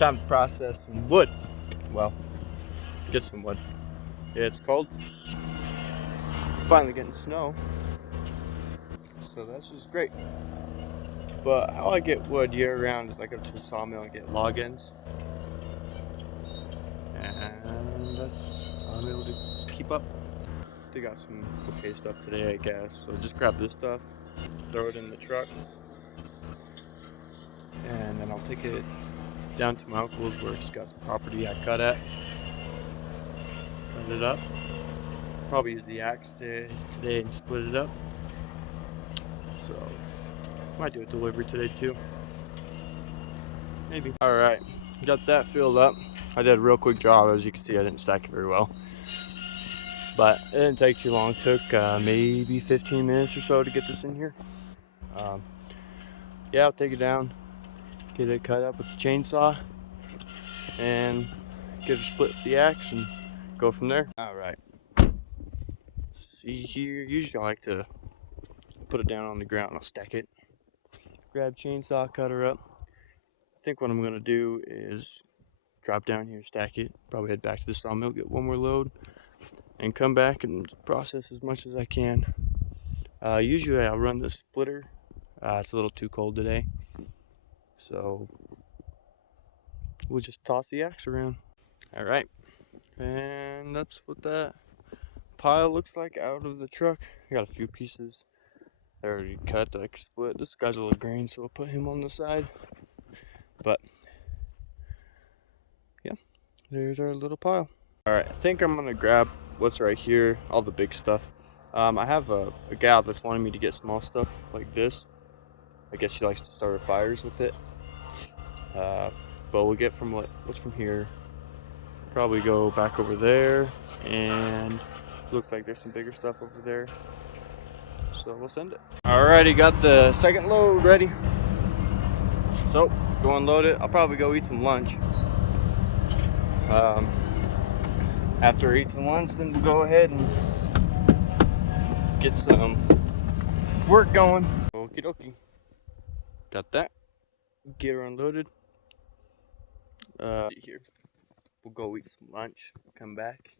time to process some wood. Well, get some wood. It's cold. Finally getting snow, so that's just great. But how I get wood year round is I go to a sawmill and get log ends, and that's how I'm able to keep up. They got some okay stuff today, I guess. So just grab this stuff, throw it in the truck, and then I'll take it down to my uncle's where he's got some property I cut at. Cut it up. Probably use the axe today and split it up. So might do a delivery today too. Maybe. Alright, got that filled up. I did a real quick job. As you can see, I didn't stack it very well. But it didn't take too long. It took maybe 15 minutes or so to get this in here. Yeah, I'll take it down, get it cut up with the chainsaw, and get it split with the axe and go from there. Alright. See here, usually I like to put it down on the ground and I'll stack it. Grab chainsaw, cut her up. I think what I'm going to do is drop down here, stack it, probably head back to the sawmill, get one more load, and come back and process as much as I can. Usually I'll run the splitter. It's a little too cold today, so we'll just toss the axe around. Alright, and that's what that pile looks like out of the truck. I got a few pieces that are already cut that I can split. This guy's a little green, so I'll put him on the side. But yeah, there's our little pile. Alright, I think I'm gonna grab what's right here, all the big stuff. I have a gal that's wanting me to get small stuff like this. I guess she likes to start her fires with it. But we'll get from what's from here. Probably go back over there, and looks like there's some bigger stuff over there. So we'll send it. Alrighty, got the second load ready. So go unload it. I'll probably go eat some lunch. After I eat some lunch, then we'll go ahead and get some work going. Okie dokie. Got that. Get her unloaded. Here. We'll go eat some lunch, come back,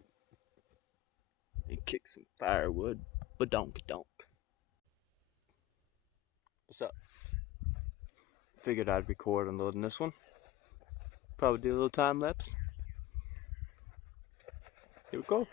and kick some firewood. Badonk-donk. What's up? Figured I'd record unloading this one. Probably do a little time lapse. Here we go.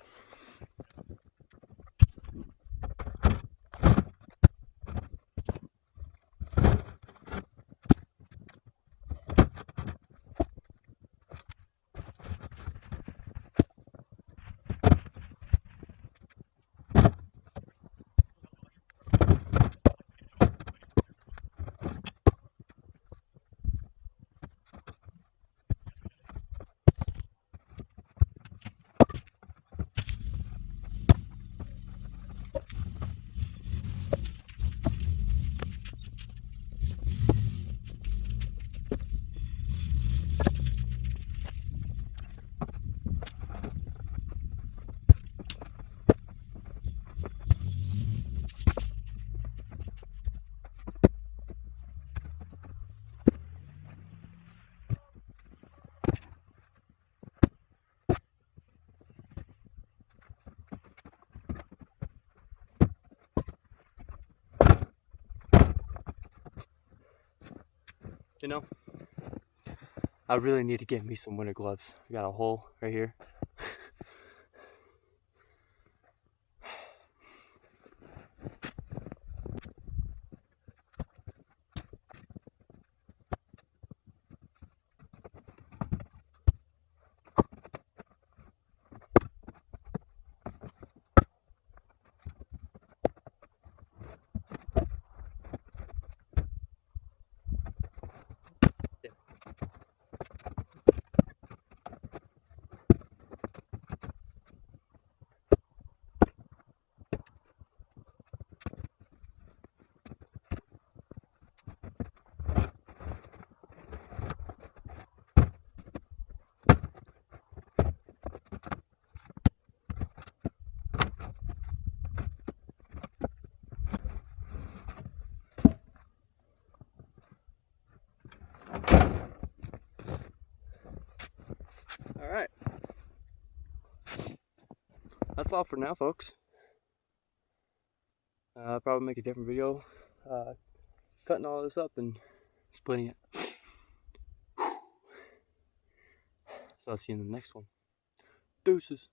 You know, I really need to get me some winter gloves. I got a hole right here. Alright. That's all for now, folks. I'll probably make a different video cutting all this up and splitting it. So I'll see you in the next one. Deuces.